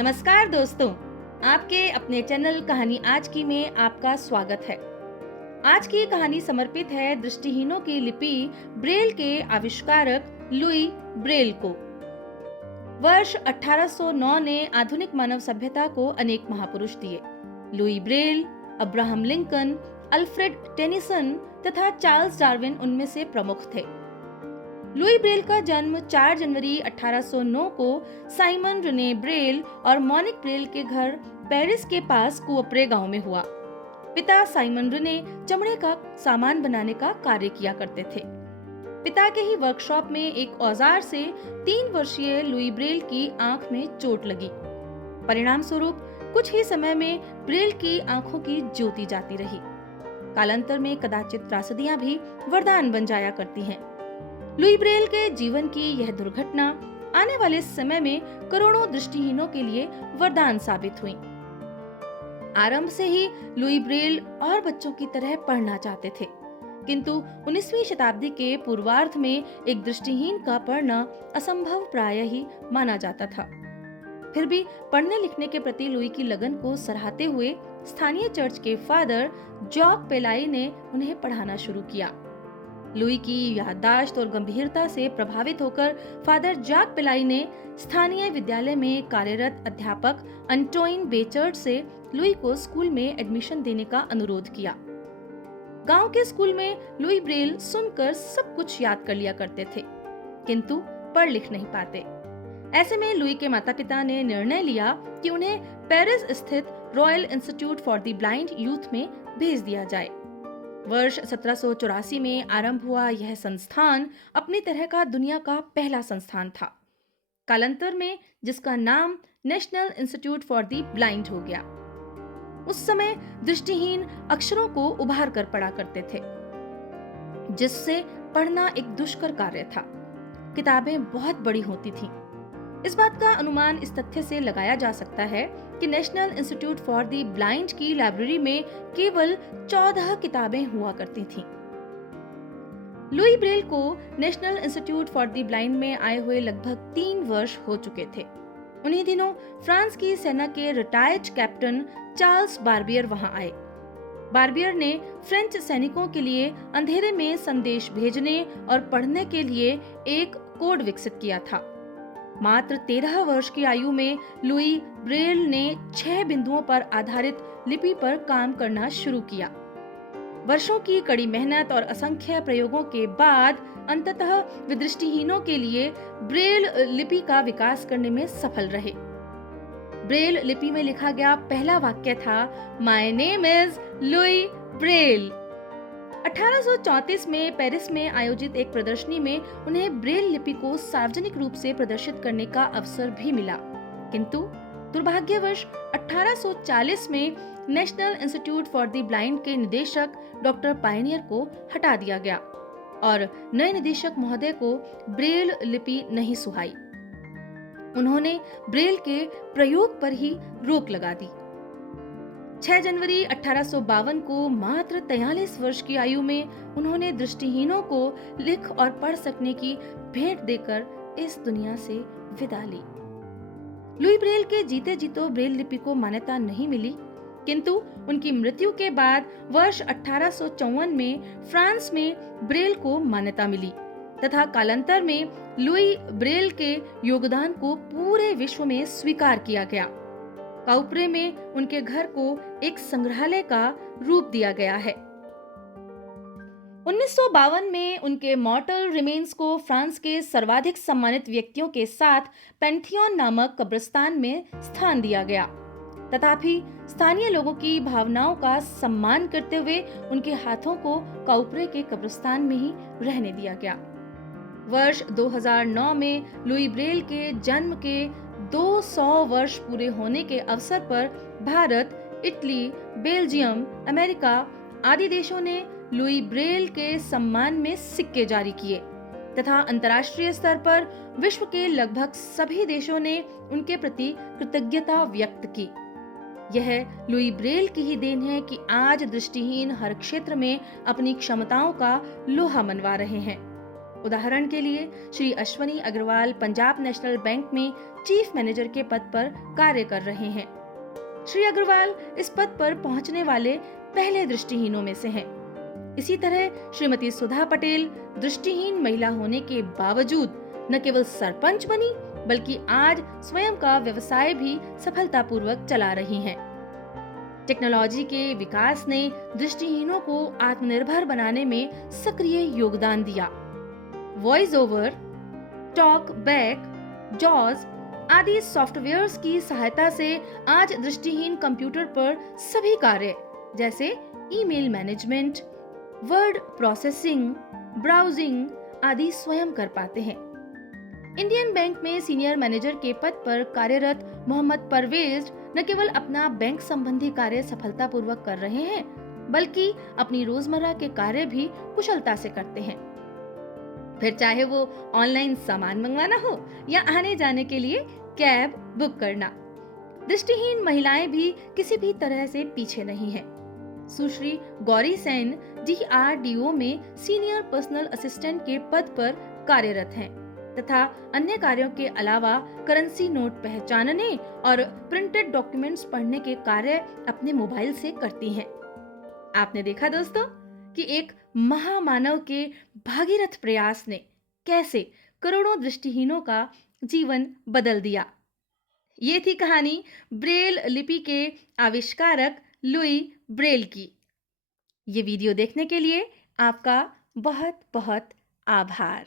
नमस्कार दोस्तों, आपके अपने चैनल कहानी आज की में आपका स्वागत है। आज की कहानी समर्पित है दृष्टिहीनों की लिपि ब्रेल के आविष्कारक लुई ब्रेल को। वर्ष 1809 ने आधुनिक मानव सभ्यता को अनेक महापुरुष दिए। Louis Braille, Abraham Lincoln, Alfred Tennyson तथा चार्ल्स डार्विन उनमें से प्रमुख थे। लुई ब्रेल का जन्म 4 जनवरी 1809 को साइमन रेने ब्रेल और मोनिक ब्रेल के घर पेरिस के पास कुओप्रे गांव में हुआ। पिता साइमन रेने चमड़े का सामान बनाने का कार्य किया करते थे। पिता के ही वर्कशॉप में एक औजार से 3 वर्षीय लुई ब्रेल की आंख में चोट लगी। परिणाम स्वरूप कुछ ही समय में ब्रेल की आंखों की ज्योति जाती रही। कालांतर में कदाचित त्रासदियां भी वरदान बन जाया करती हैं। लुई ब्रेल के जीवन की यह दुर्घटना आने वाले समय में करोड़ों दृष्टिहीनों के लिए वरदान साबित हुई। आरंभ से ही लुई ब्रेल और बच्चों की तरह पढ़ना चाहते थे, किंतु 19वीं शताब्दी के पूर्वार्ध में एक दृष्टिहीन का पढ़ना असंभव प्राय ही माना जाता था। फिर भी पढ़ने लिखने के प्रति लुई की लगन को सराहते हुए स्थानीय चर्च के फादर जॉक पेलाई ने उन्हें पढ़ाना शुरू किया। लुई की याददाश्त और गंभीरता से प्रभावित होकर फादर जॉक पेलाई ने स्थानीय विद्यालय में कार्यरत अध्यापक अंटोइन बेचर्ड से लुई को स्कूल में एडमिशन देने का अनुरोध किया। गांव के स्कूल में लुई ब्रेल सुनकर सब कुछ याद कर लिया करते थे, किंतु पढ़ लिख नहीं पाते। ऐसे में लुई के माता पिता ने निर्णय लिया कि उन्हें पेरिस स्थित royal institute for the blind youth में भेज दिया जाए। वर्ष 1784 में आरंभ हुआ यह संस्थान अपनी तरह का दुनिया का पहला संस्थान था। कालांतर में जिसका नाम national institute for the blind हो गया। उस समय दृष्टिहीन अक्षरों को उभार कर पढ़ा करते थे, जिससे पढ़ना एक दुष्कर कार्य था। किताबें बहुत बड़ी होती थीं। इस बात का अनुमान इस तथ्य से लगाया जा सकता है कि national institute for the blind की लाइब्रेरी में केवल 14 किताबें हुआ करती थीं। लुई ब्रेल को national institute for the blind में आए हुए लगभग 3 वर्ष हो चुके थे। उन्हीं दिनों फ्रांस की सेना के रिटायर्ड कैप्टन चार्ल्स बार्बियर वहां आए। बार्बियर ने फ्रेंच सैनिकों के लिए अंधेरे में संदेश भेजने और पढ़ने के लिए एक कोड विकसित किया था। मात्र 13 वर्ष की आयु में लुई ब्रेल ने 6 बिंदुओं पर आधारित लिपि पर काम करना शुरू किया। वर्षों की कड़ी मेहनत और असंख्य प्रयोगों के बाद अंततः वे दृष्टिहीनों के लिए ब्रेल लिपि का विकास करने में सफल रहे। ब्रेल लिपि में लिखा गया पहला वाक्य था, my name is Louis Braille. 1834 में पेरिस में आयोजित एक प्रदर्शनी में उन्हें ब्रेल लिपि को सार्वजनिक रूप से प्रदर्शित करने का अवसर भी मिला, किंतु दुर्भाग्यवश 1840 में national institute for the blind के निदेशक डॉक्टर पायनियर को हटा दिया गया और नए निदेशक महोदय को ब्रेल लिपि नहीं सुहाई। उन्होंने ब्रेल के प्रयोग पर ही रोक लगा दी। 6 जनवरी 1852 को मात्र 43 वर्ष की आयु में उन्होंने दृष्टिहीनों को लिख और पढ़ सकने की भेंट देकर इस दुनिया से विदा ली। लुई ब्रेल के जीते जीतो ब्रेल लिपि को मान्यता नहीं मिली, किंतु उनकी मृत्यु के बाद वर्ष 1854 में फ्रांस में ब्रेल को मान्यता मिली तथा कालांतर में लुई ब्रेल के योगदान को पूरे विश्व में स्वीकार किया गया। काउप्रे में उनके घर को एक संग्रहालय का रूप दिया गया है। 1952 में उनके मॉर्टल रिमेन्स को फ्रांस के सर्वाधिक सम्मानित व्यक्तियों के साथ पैंथियन नामक कब्रिस्तान में स्थान दिया गया। तथापि स्थानीय लोगों की भावनाओं का सम्मान करते हुए उनके हाथों को काउप्रे के कब्रिस्तान में ही रहने दिया गया। वर्ष 2009 में लुई ब्रेल के जन्म के 200 वर्ष पूरे होने के अवसर पर भारत, इटली, बेल्जियम, अमेरिका आदि देशों ने लुई ब्रेल के सम्मान में सिक्के जारी किए तथा अंतर्राष्ट्रीय स्तर पर विश्व के लगभग सभी देशों ने उनके प्रति कृतज्ञता व्यक्त की। यह लुई ब्रेल की ही देन है कि आज दृष्टिहीन हर क्षेत्र में अपनी क्षमताओं का लोहा मनवा रहे हैं। उदाहरण के लिए श्री अश्वनी अग्रवाल पंजाब नेशनल बैंक में चीफ मैनेजर के पद पर कार्य कर रहे हैं। श्री अग्रवाल इस पद पर पहुंचने वाले पहले दृष्टिहीनों में से हैं। इसी तरह श्रीमती सुधा पटेल दृष्टिहीन महिला होने के बावजूद न केवल सरपंच बनी, बल्कि आज स्वयं का व्यवसाय भी सफलतापूर्वक चला रही हैं। टेक्नोलॉजी के विकास ने दृष्टिहीनों को आत्मनिर्भर बनाने में सक्रिय योगदान दिया। Voice over, talk back, jaws आदि सॉफ्टवेयर्स की सहायता से आज दृष्टिहीन कंप्यूटर पर सभी कार्य जैसे email management, word processing, browsing आदि स्वयं कर पाते हैं। इंडियन बैंक में सीनियर मैनेजर के पद पर कार्यरत मोहम्मद परवेज न केवल अपना बैंक संबंधी कार्य सफलतापूर्वक कर रहे हैं, बल्कि अपनी रोजमर्रा के कार्य भी कुशलता से करते हैं। फिर चाहे वो ऑनलाइन सामान मंगवाना हो या आने जाने के लिए कैब बुक करना, दृष्टिहीन महिलाएं भी किसी भी तरह से पीछे नहीं हैं। सुश्री गौरी सेन DRDO में सीनियर पर्सनल असिस्टेंट के पद पर कार्यरत हैं तथा अन्य कार्यों के अलावा करेंसी नोट पहचानने और प्रिंटेड डॉक्यूमेंट्स पढ़ने के कार्य अपने मोबाइल से करती हैं। आपने देखा दोस्तों कि एक महामानव के भागीरथ प्रयास ने कैसे करोड़ों दृष्टिहीनों का जीवन बदल दिया। ये थी कहानी ब्रेल लिपि के आविष्कारक लुई ब्रेल की। ये वीडियो देखने के लिए आपका बहुत बहुत आभार।